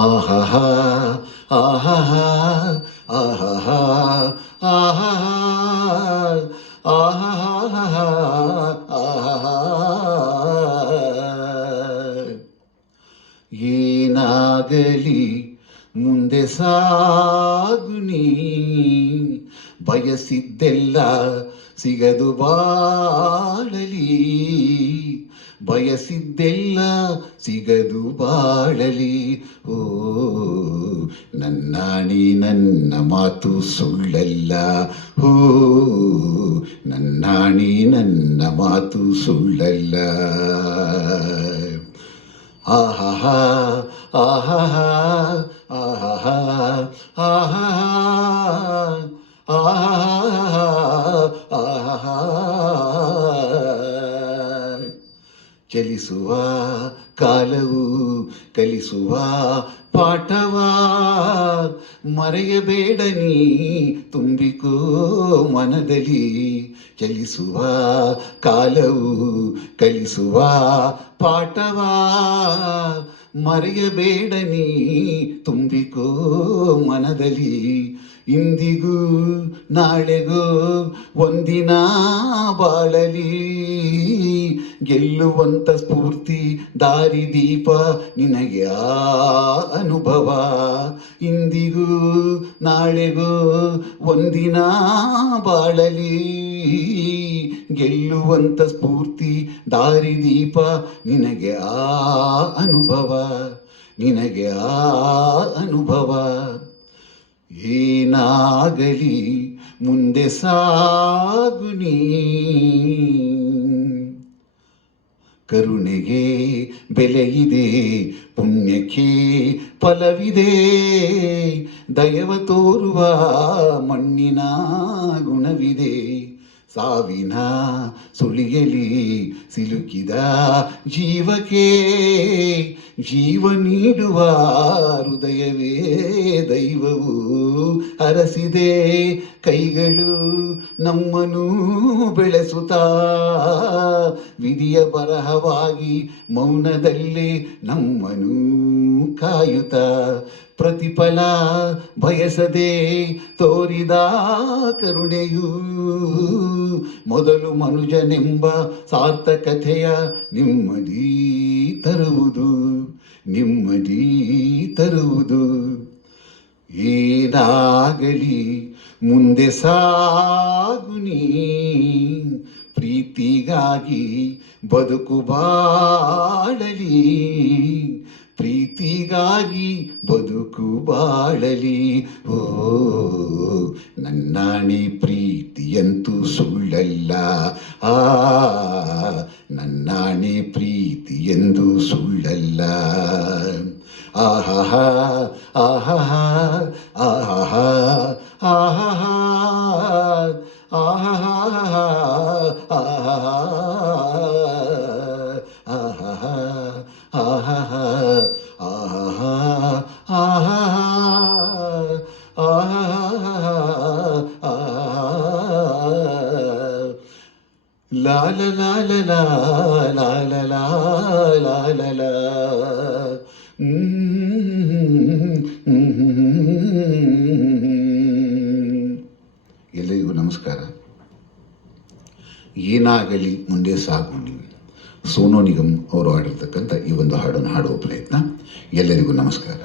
ಆಹಾ ಆಹಾ ಆಹಾ ಆಹಾ ಆಹಾ ಆಹಾ ಏನಾಗಲಿ ಮುಂದೆ ಸಾಗುನಿ ಬಯಸಿದ್ದೆಲ್ಲ ಸಿಗದು ಬಾಳಲಿ ಬಯಸಿದ್ದೆಲ್ಲ ಸಿಗದು ಬಾಳಲಿ. ಓ ನನ್ನಾಣಿ ನನ್ನ ಮಾತು ಸುಳ್ಳಲ್ಲ, ಓ ನನ್ನಾಣಿ ನನ್ನ ಮಾತು ಸುಳ್ಳಲ್ಲ. ಆಹಾ ಆಹಾ ಆಹಾ ಆಹಾ ಆಹಾ ಚಲಿಸುವ ಕಾಲವು ಕಲಿಸುವ ಪಾಠವ ಮರೆಯಬೇಡ ನೀ ತುಂಬಿಕೋ ಮನದಲ್ಲಿ. ಚಲಿಸುವ ಕಾಲವು ಕಲಿಸುವ ಪಾಠವ ಮರೆಯಬೇಡ ನೀ ತುಂಬಿಕೋ ಮನದಲ್ಲಿ. ಇಂದಿಗೂ ನಾಳೆಗೂ ಒಂದಿನ ಬಾಳಲಿ ಗೆಲ್ಲುವಂತ ಸ್ಫೂರ್ತಿ ದಾರಿದೀಪ ನಿನಗೆ ಆ ಅನುಭವ. ಇಂದಿಗೂ ನಾಳೆಗೂ ಒಂದಿನ ಬಾಳಲಿ ಗೆಲ್ಲುವಂತ ಸ್ಫೂರ್ತಿ ದಾರಿದೀಪ ನಿನಗೆ ಆ ಅನುಭವ, ನಿನಗೆ ಆ ಅನುಭವ. ಏನಾಗಲಿ ಮುಂದೆ ಸಾಗುನಿ ಕರುಣೆಗೆ ಬೆಲೆಯಿದೆ, ಪುಣ್ಯಕ್ಕೆ ಫಲವಿದೆ, ದಯವ ತೋರುವ ಮಣ್ಣಿನ ಗುಣವಿದೆ. ಸಾವಿನ ಸುಳಿಯಲಿ ಸಿಲುಕಿದ ಜೀವಕ್ಕೆ ಜೀವ ನೀಡುವ ಹೃದಯವೇ ದೈವವು. ಹರಸಿದೆ ಕೈಗಳು ನಮ್ಮನ್ನು ಬೆಳೆಸುತ್ತಾ ವಿಧಿಯ ಬರಹವಾಗಿ ಮೌನದಲ್ಲೇ ನಮ್ಮನ್ನು ಕಾಯುತ್ತ ಪ್ರತಿಫಲ ಬಯಸದೆ ತೋರಿದ ಕರುಣೆಯು ಮೊದಲು ಮನುಜನೆಂಬ ಸಾರ್ಥಕತೆಯ ನೆಮ್ಮದಿ ತರುವುದು, ನೆಮ್ಮದಿ ತರುವುದು. ಏನಾಗಲಿ ಮುಂದೆ ಸಾಗುನಿ ಪ್ರೀತಿಗಾಗಿ ಬದುಕು ಬಾಳಲಿ, ಪ್ರೀತಿಗಾಗಿ ಬದುಕು ಬಾಳಲಿ. ಓ ನನ್ನಾಣಿ ಪ್ರೀತಿಯಂತೂ ಸುಳ್ಳಲ್ಲ, ಆ ನನ್ನಾಣಿ ಪ್ರೀತಿಯೆಂದು ಸುಳ್ಳಲ್ಲ. ಆಹಾ ಆಹಾ ಆಹಾ ಆಹಾ ಆಹಾ la la la la la la la la la la la. ಎಲ್ಲರಿಗೂ ನಮಸ್ಕಾರ. ಏನಾಗಲಿ ಮುಂದೆ ಸಾಗುನಿ ಸೋನು ನಿಗಮ್ ಅವರು ಹಾಡಿರ್ತಕ್ಕಂಥ ಈ ಒಂದು ಹಾಡನ್ನು ಹಾಡುವ ಪ್ರಯತ್ನ. ಎಲ್ಲರಿಗೂ ನಮಸ್ಕಾರ.